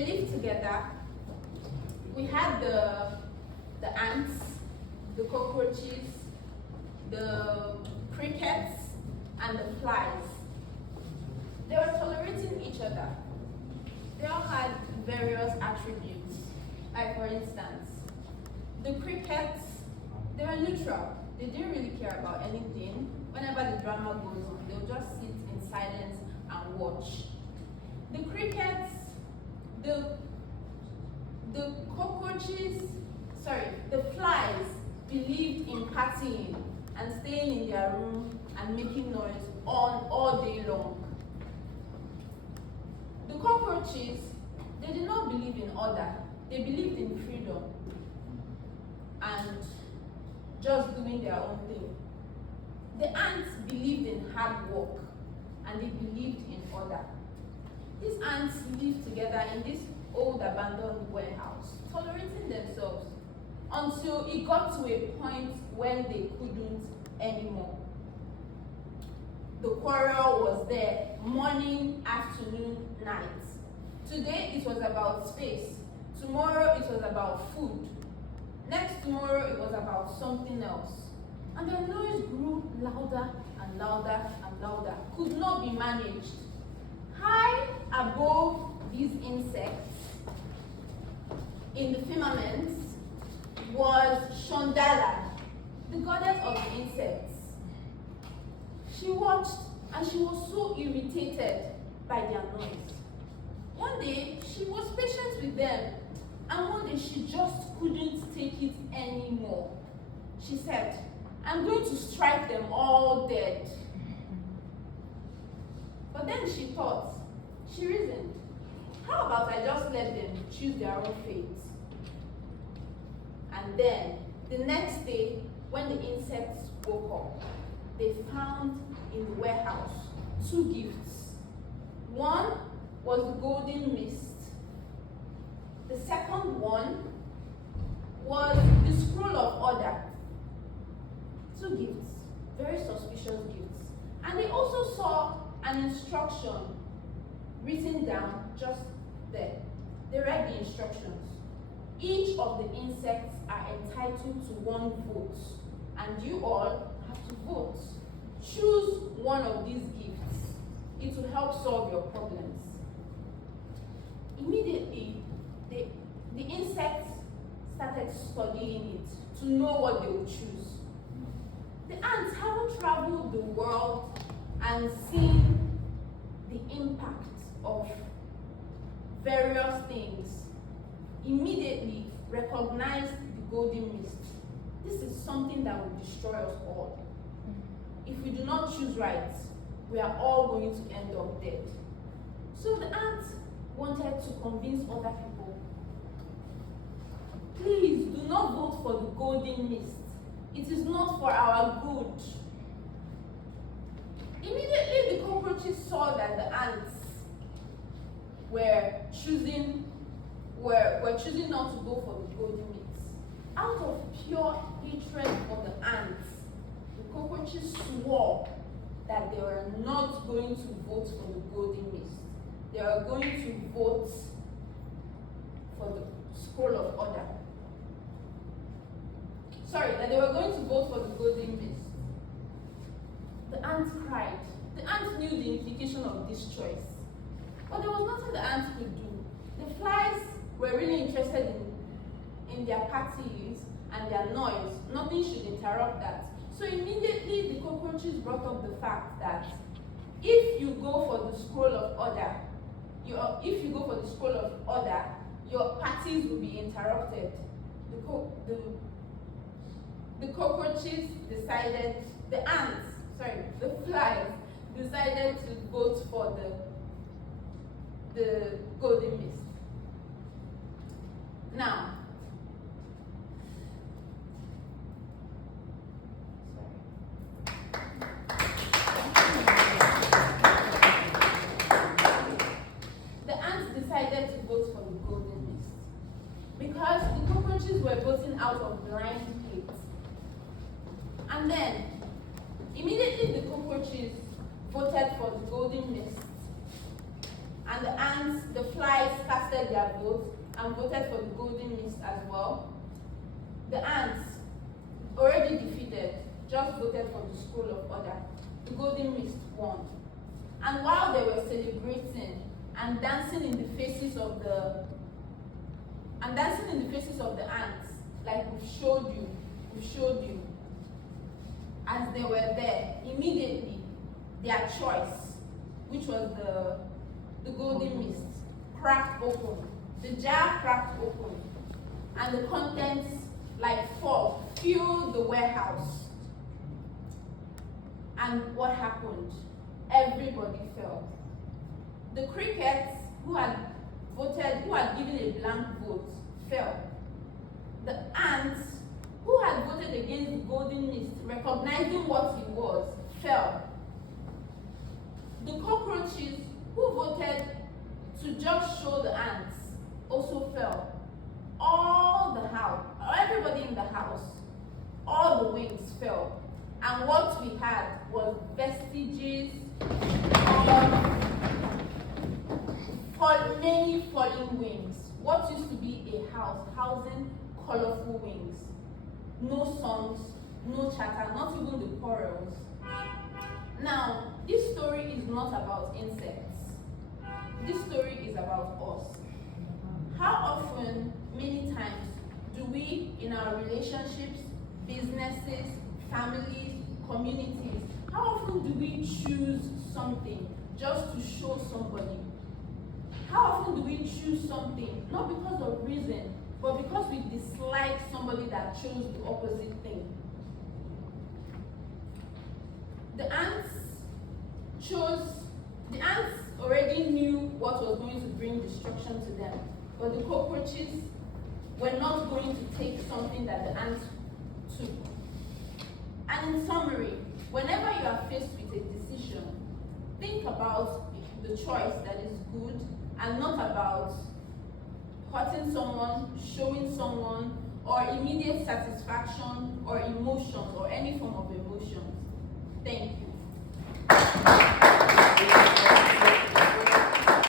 they lived together. We had the ants, the cockroaches, the crickets, and the flies. They were tolerating each other. They all had various attributes. Like for instance, the crickets, they were neutral. They didn't really care about anything. Whenever the drama goes on, they'll just sit in silence and watch. The crickets, the cockroaches, the flies believed in partying and staying in their room and making noise all day long. The cockroaches, they did not believe in order. They believed in freedom and just doing their own thing. The ants believed in hard work and they believed in order. These ants lived together in this old abandoned warehouse, tolerating themselves until it got to a point when they couldn't anymore. The quarrel was there morning, afternoon, night. Today it was about space. Tomorrow it was about food. Next tomorrow it was about something else. And the noise grew louder and louder and louder, could not be managed. High above these insects, in the firmament, was Shondala, the goddess of the insects. She watched and she was so irritated by their noise. One day, she was patient with them, and one day she just couldn't take it anymore. She said, "I'm going to strike them all dead." But then she thought, she reasoned, how about I just let them choose their own fate? And then, the next day, when the insects woke up, they found in the warehouse 2 gifts. One was the golden mist. The second one was the scroll of order. 2 gifts, very suspicious gifts. And they also saw an instruction written down just there. They read the instructions. Each of the insects are entitled to 1 vote, and you all have to vote. Choose one of these gifts. It will help solve your problems. Immediately, the insects started studying it to know what they would choose. The ants haven't traveled the world and seen the impact of various things. Immediately recognized the golden mist. This is something that will destroy us all. If we do not choose right, we are all going to end up dead. So the ants wanted to convince other people, please do not vote for the golden mist. It is not for our good. Immediately the cockroaches saw that the ants were choosing not to go for the golden mist. Out of pure hatred for the ants, the cockroaches swore that they were not going to vote for the golden mist. They were going to vote for the scroll of order. That they were going to vote for the golden mist. The ants cried. The ants knew the implication of this choice. But there was nothing the ants could do. The flies were really interested in their parties and their noise. Nothing should interrupt that. So immediately the cockroaches brought up the fact that if you go for the scroll of order, your parties will be interrupted. The flies decided to vote for the golden mist. Now, the ants decided to vote for the golden mist because the cockroaches were voting out of blind hate. And then, immediately the cockroaches voted for the golden mist. And the ants, the flies cast casted their vote and voted for the golden mist as well. The ants, already defeated, just voted for the scroll of order. The golden mist won. And while they were celebrating and dancing in the faces of the ants, like we showed you, as they were there, immediately their choice, which was the golden mist, cracked open. The jar cracked open, and the contents, like fog, filled the warehouse. And what happened? Everybody fell. The crickets who had given a blank vote, fell. The ants who had voted against the golden mist, recognizing what it was, fell. The cockroaches who voted to just show the ants also fell. Everybody in the house, all the wings fell. And what we had was vestiges of many falling wings. What used to be a house housing colorful wings. No songs, no chatter, not even the quarrels. Now, this story is not about insects. This story is about us. How often, many times, do we, in our relationships, businesses, families, communities, how often do we choose something just to show somebody? How often do we choose something, not because of reason, but because we dislike somebody that chose the opposite thing? The ants already knew what was going to bring destruction to them, but the cockroaches were not going to take something that the ants took. And in summary, whenever you are faced with a decision, think about the choice that is good and not about hurting someone, showing someone, or immediate satisfaction or emotions or any form of emotions. Thank you.